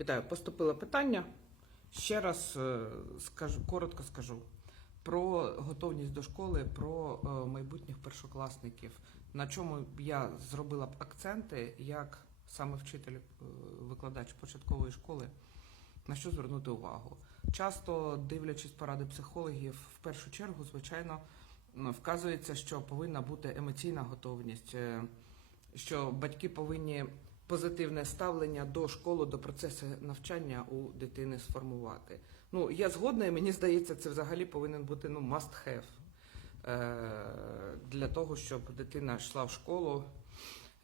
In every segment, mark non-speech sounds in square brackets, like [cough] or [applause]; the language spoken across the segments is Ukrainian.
Вітаю, поступило питання. Ще раз е, скажу, коротко скажу про готовність до школи, про е, майбутніх першокласників. На чому я зробила б акценти, як саме вчитель, е, викладач початкової школи, на що звернути увагу. Часто, дивлячись поради психологів, в першу чергу, звичайно, вказується, що повинна бути емоційна готовність, що батьки повинні позитивне ставлення до школи, до процесу навчання у дитини сформувати. Ну, я згодна, і мені здається, це взагалі повинен бути ну, must have е- для того, щоб дитина йшла в школу,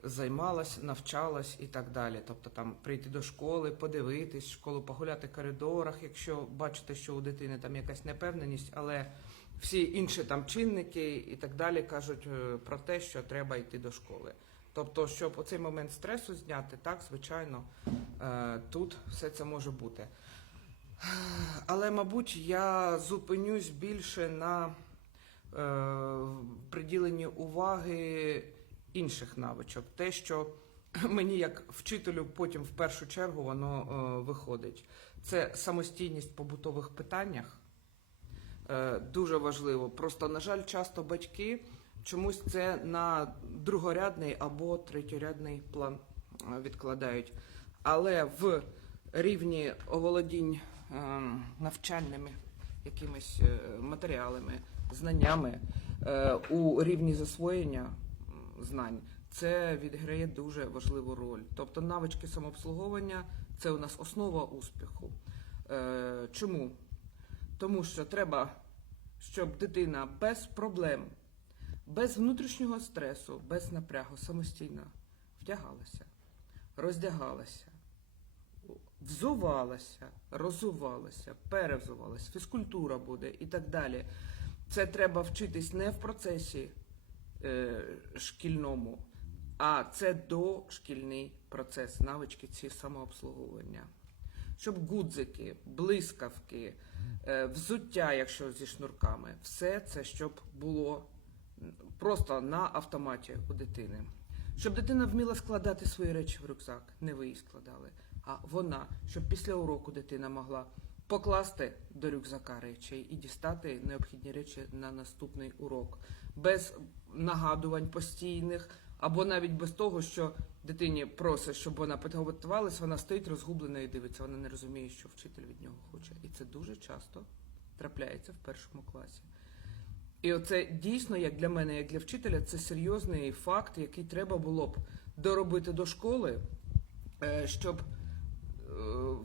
займалась, навчалась і так далі. Тобто там прийти до школи, подивитись, школу погуляти в коридорах, якщо бачите, що у дитини там якась непевненість, але всі інші там чинники і так далі кажуть е, про те, що треба йти до школи. Тобто, щоб оцей момент стресу зняти, так, звичайно, е, тут все це може бути. Але, мабуть, я зупинюсь більше на е, приділенні уваги інших навичок. Те, що [clears throat] мені як вчителю потім в першу чергу воно е, виходить. Це самостійність в побутових питаннях. Дуже важливо. Просто, на жаль, часто батьки чомусь це на другорядний або третьорядний план е, відкладають. Але в рівні оволодінь е, навчальними якимись е, матеріалами, знаннями, у рівні засвоєння знань це відіграє дуже важливу роль. Тобто навички самообслуговування це у нас основа успіху. Чому? Тому що треба, щоб дитина без проблем, без внутрішнього стресу, без напрягу самостійно вдягалася, роздягалася, взувалася, розувалася, перевзувалася, фізкультура буде і так далі. Це треба вчитись не в процесі е, шкільному, а це дошкільний процес, навички ці самообслуговування. Щоб гудзики, блискавки, е, взуття, якщо зі шнурками, все це щоб було просто на автоматі у дитини. Щоб дитина вміла складати свої речі в рюкзак, не ви її складали, а вона, щоб після уроку дитина могла покласти до рюкзака речі і дістати необхідні речі на наступний урок, без нагадувань постійних, або навіть без того, що дитині просить, щоб вона підготувалась, вона стоїть розгублена і дивиться, вона не розуміє, що вчитель від нього хоче. І це дуже часто трапляється в першому класі. І оце дійсно, як для мене, як для вчителя, це серйозний факт, який треба було б доробити до школи, е, щоб е,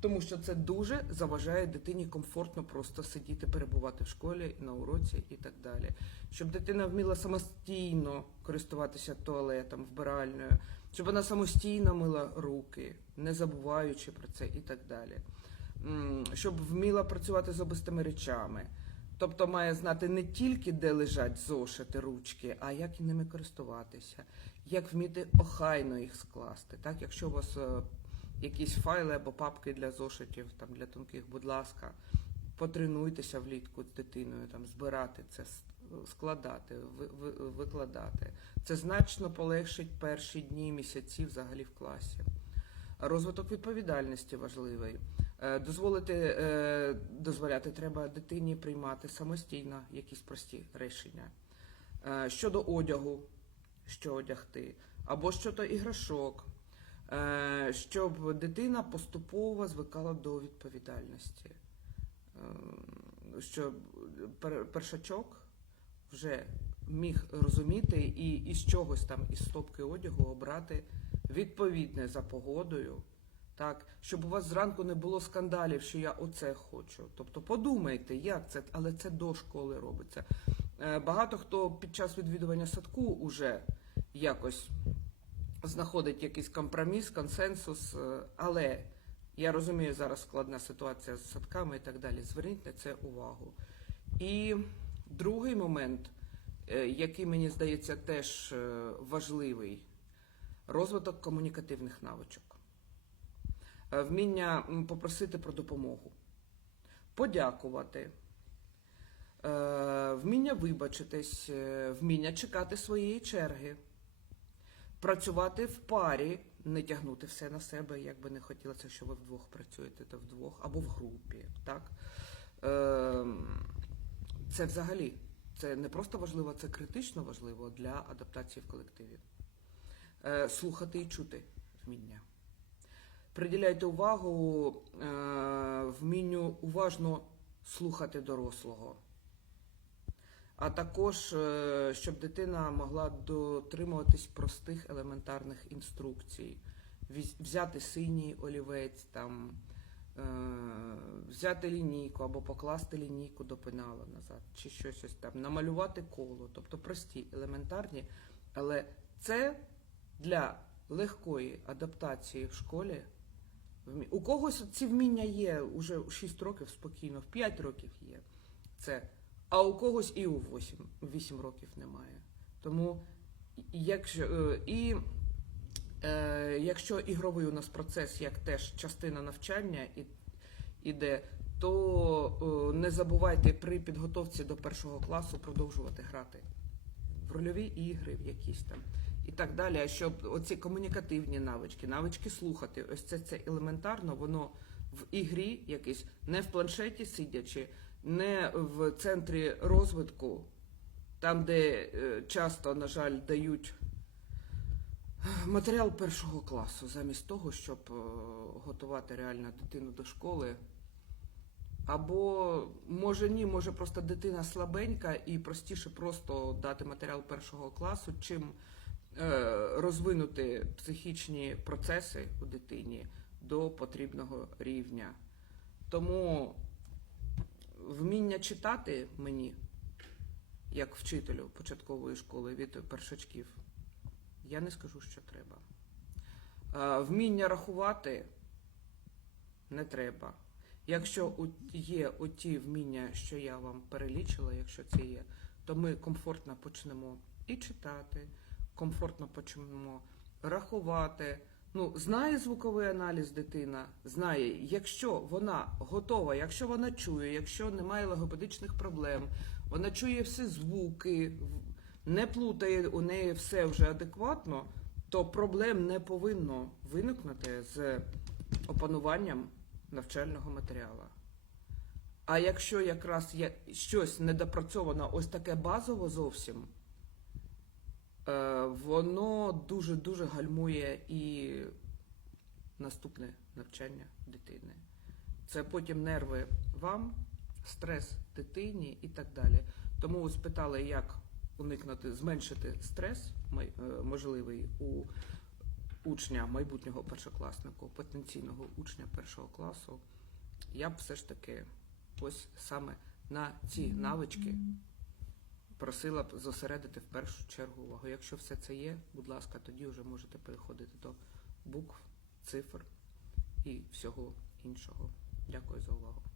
тому що це дуже заважає дитині комфортно просто сидіти, перебувати в школі на уроці і так далі. Щоб дитина вміла самостійно користуватися туалетом, вбиральною, щоб вона самостійно мила руки, не забуваючи про це і так далі. Щоб вміла працювати з обистими речами. Тобто має знати не тільки де лежать зошити, ручки, а як і ними користуватися, як вміти охайно їх скласти. Так, якщо у вас е, якісь файли або папки для зошитів, там для тонких, будь ласка, потренуйтеся влітку з дитиною, там збирати це, складати, ви, ви, викладати. Це значно полегшить перші дні, місяці взагалі в класі. Розвиток відповідальності важливий. Е, Дозволити, е, дозволяти треба дитині приймати самостійно якісь прості рішення. Е, Щодо одягу, що одягти, або щодо іграшок, щоб дитина поступово звикала до відповідальності. Щоб першачок вже міг розуміти і із чогось там із стопки одягу обрати відповідне за погодою. Так, щоб у вас зранку не було скандалів, що я оце хочу. Тобто подумайте, як це, але це до школи робиться. Е, Багато хто під час відвідування садку уже якось знаходить якийсь компроміс, консенсус, е, але я розумію, зараз складна ситуація з садками і так далі. Зверніть на це увагу. І другий момент, е, який мені здається теж важливий, розвиток комунікативних навичок. Е, Вміння попросити про допомогу, подякувати, е, вміння вибачитись, е, вміння чекати своєї черги, працювати в парі не тягнути все на себе, як би не хотілося, що ви вдвох працюєте, то вдвох, або в групі. Так? Ем, Це взагалі це не просто важливо, це критично важливо для адаптації в колективі. Слухати і чути вміння. Приділяйте увагу е, вмінню уважно слухати дорослого. А також, е, щоб дитина могла дотримуватись простих елементарних інструкцій. Взяти синій олівець, там, е, взяти лінійку або покласти лінійку до пенала назад, чи щось ось там, намалювати коло, тобто прості, елементарні. Але це для легкої адаптації в школі. У когось ці вміння є уже у 6 років спокійно, в 5 років є. Це а у когось і у 8, 8 років немає. Тому якщо, е, і е, якщо ігровий у нас процес як теж частина навчання і, іде, то е, не забувайте при підготовці до першого класу продовжувати грати в рольові ігри, в якісь там. І так далі, щоб оці комунікативні навички, навички слухати, ось це, це елементарно, воно в ігрі якийсь, не в планшеті сидячи, не в центрі розвитку, там, де е, часто, на жаль, дають матеріал першого класу, замість того, щоб е, готувати реально дитину до школи. Або може ні, може просто дитина слабенька і простіше просто дати матеріал першого класу, чим розвинути психічні процеси у дитині до потрібного рівня. Тому вміння читати мені, як вчителю початкової школи від першачків, я не скажу, що треба. Е, Вміння рахувати не треба. Якщо є оті вміння, що я вам перелічила, якщо це є, то ми комфортно почнемо і читати, комфортно почнемо рахувати. Ну, знає звуковий аналіз дитина, знає, якщо вона готова, якщо вона чує, якщо немає логопедичних проблем, вона чує всі звуки, не плутає у неї все вже адекватно, то проблем не повинно виникнути з опануванням навчального матеріалу. А якщо якраз є щось недопрацьовано, ось таке базово зовсім, воно дуже-дуже гальмує і наступне навчання дитини. Це потім нерви вам, стрес дитині і так далі. Тому спитали, як уникнути, зменшити стрес е, можливий у учня, майбутнього першокласника, потенційного учня першого класу, я б все ж таки ось саме на ці навички просила б зосередити в першу чергу увагу. Якщо все це є, будь ласка, тоді вже можете переходити до букв, цифр і всього іншого. Дякую за увагу.